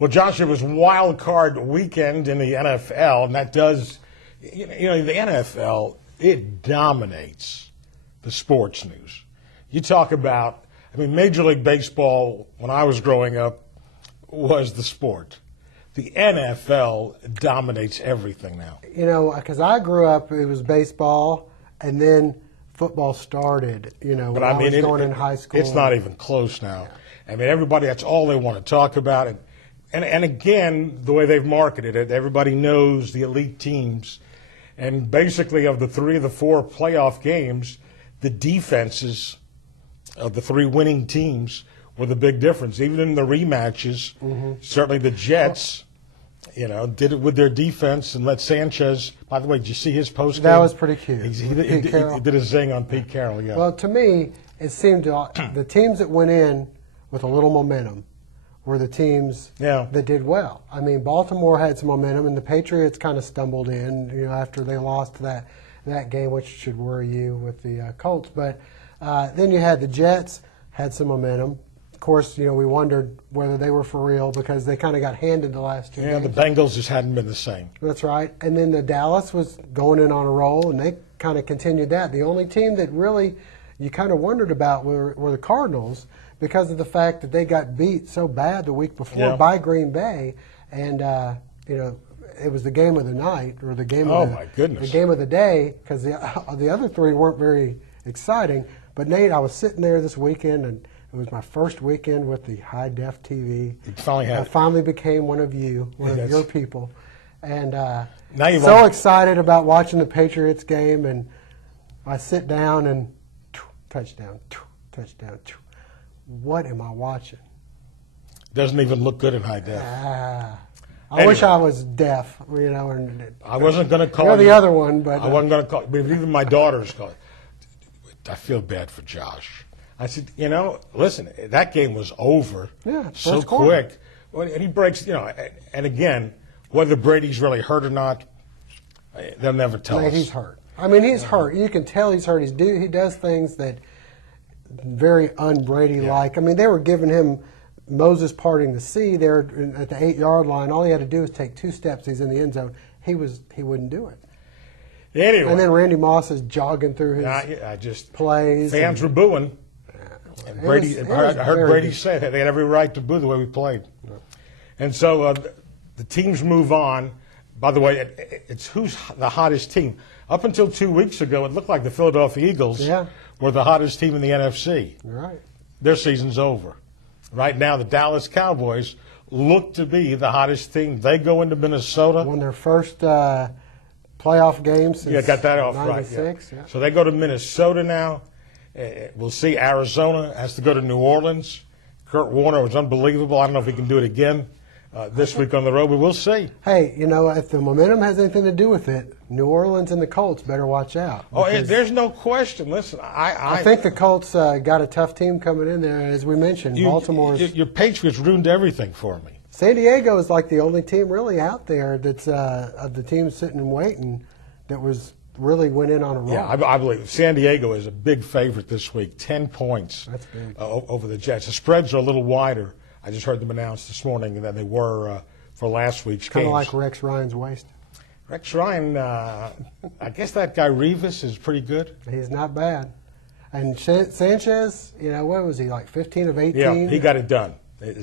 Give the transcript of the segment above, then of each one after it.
Well, Josh, it was wild card weekend in the NFL, and that does, the NFL, it dominates the sports news. You talk about, Major League Baseball, when I was growing up, was the sport. The NFL dominates everything now. Because I grew up, it was baseball, and then football started, when I was going in high school. It's not even close now. Yeah. Everybody, that's all they want to talk about. And again, the way they've marketed it, everybody knows the elite teams. And basically, of the 3 of the 4 playoff games, the defenses of the 3 winning teams were the big difference. Even in the rematches, certainly the Jets, did it with their defense and let Sanchez. By the way, did you see his post? That was pretty cute. He did a zing on Pete Carroll. Yeah. Well, to me, it seemed the teams that went in with a little momentum were the teams that did well. Baltimore had some momentum, and the Patriots kind of stumbled in, after they lost that game, which should worry you with the Colts. But then you had the Jets had some momentum. Of course, we wondered whether they were for real because they kind of got handed the last 2 games. The Bengals just hadn't been the same. That's right. And then the Dallas was going in on a roll, and they kind of continued that. The only team that really you kind of wondered about were the Cardinals, because of the fact that they got beat so bad the week before by Green Bay, and it was the game of the night or the game of the game of the day, because the other 3 weren't very exciting. But Nate, I was sitting there this weekend, and it was my first weekend with the high-def TV. I finally became one of you, one of your people, and so excited about watching the Patriots game. And I sit down and touchdown. What am I watching? Doesn't even look good in high def. I wish I was deaf. I wasn't going to call you. The other one, but I wasn't going to call. Even my daughter's calling. I feel bad for Josh. I said, listen, that game was over so quick. And he breaks, and again, whether Brady's really hurt or not, they'll never tell us. He's hurt. He's hurt. You can tell he's hurt. He does things that very un-Brady-like. They were giving him Moses parting the sea there at the 8-yard line. All he had to do was take 2 steps. He's in the end zone. He wouldn't do it. Anyway. And then Randy Moss is jogging through his plays. Fans were booing. And Brady, I heard Brady say that they had every right to boo the way we played. Yeah. And so the teams move on. By the way, it's who's the hottest team. Up until 2 weeks ago, it looked like the Philadelphia Eagles were the hottest team in the NFC. Right. Their season's over. Right now, the Dallas Cowboys look to be the hottest team. They go into Minnesota. Won their first playoff game since got that off 96. Right. Yeah. So they go to Minnesota now. We'll see. Arizona has to go to New Orleans. Kurt Warner was unbelievable. I don't know if he can do it again this week on the road, but we'll see. Hey, if the momentum has anything to do with it, New Orleans and the Colts better watch out. Oh, there's no question. Listen, I think the Colts got a tough team coming in there, as we mentioned. Baltimore's your Patriots ruined everything for me. San Diego is like the only team really out there that's of the teams sitting and waiting that really went in on a roll. Yeah, I believe San Diego is a big favorite this week. 10 points. That's big. Over the Jets. The spreads are a little wider. I just heard them announced this morning than they were for last week's games. Kind of like Rex Ryan's waist. Rex Ryan, I guess that guy Revis is pretty good. He's not bad. And Sanchez, what was he, like 15 of 18? Yeah, he got it done. And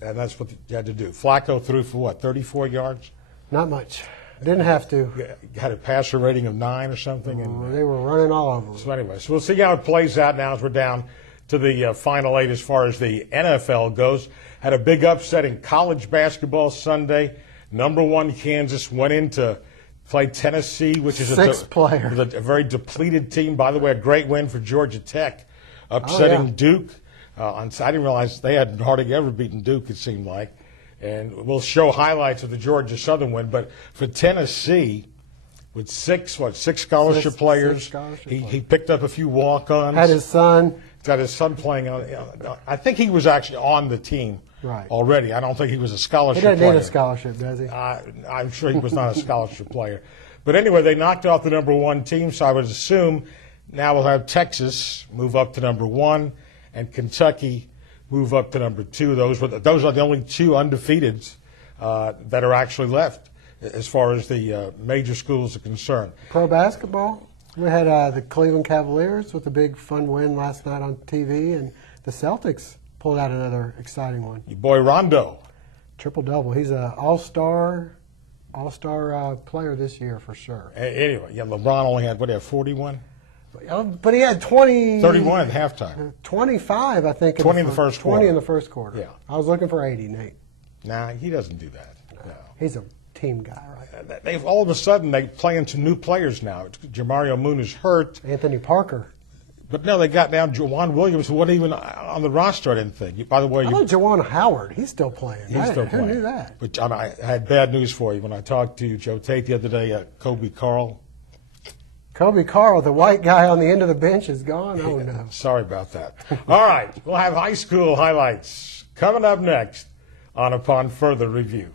that's what you had to do. Flacco threw for 34 yards? Not much. Didn't have to. Had a passer rating of 9 or something. They were running all over them. So anyway, we'll see how it plays out now as we're down to the Final 8 as far as the NFL goes. Had a big upset in college basketball Sunday. Number 1 Kansas went in to play Tennessee, which is a very depleted team. By the way, a great win for Georgia Tech, upsetting Duke. I didn't realize they had hardly ever beaten Duke, it seemed like. And we'll show highlights of the Georgia Southern win. But for Tennessee, with six scholarship players, he picked up a few walk-ons. Had his son. Got his son playing on. I think he was actually on the team already. I don't think he was a scholarship player. He doesn't need a scholarship, does he? I'm sure he was not a scholarship player. But anyway, they knocked off the number 1 team, so I would assume now we'll have Texas move up to number 1 and Kentucky move up to number 2. Those are the only 2 undefeateds that are actually left as far as the major schools are concerned. Pro basketball, we had the Cleveland Cavaliers with a big fun win last night on TV, and the Celtics pulled out another exciting one. Your boy Rondo. Triple-double. He's an all-star player this year for sure. Anyway, yeah, LeBron only had, what, he had 41? But he had 31 at halftime. 25, I think. 20 in the first quarter. 20 in the first quarter. Yeah. I was looking for 80, Nate. Nah, he doesn't do that. No. He's a team guy, right? They've all of a sudden they play into new players now. Jamario Moon is hurt. Anthony Parker. But no, they got down Jawan Williams, who wasn't even on the roster, I didn't think. By the way, I know Jawan Howard. He's still playing. He's still playing. Who knew that? But I had bad news for you. When I talked to Joe Tate the other day, Kobe Carl. Kobe Carl, the white guy on the end of the bench, is gone? Oh, no. Sorry about that. All right, we'll have high school highlights coming up next on Upon Further Review.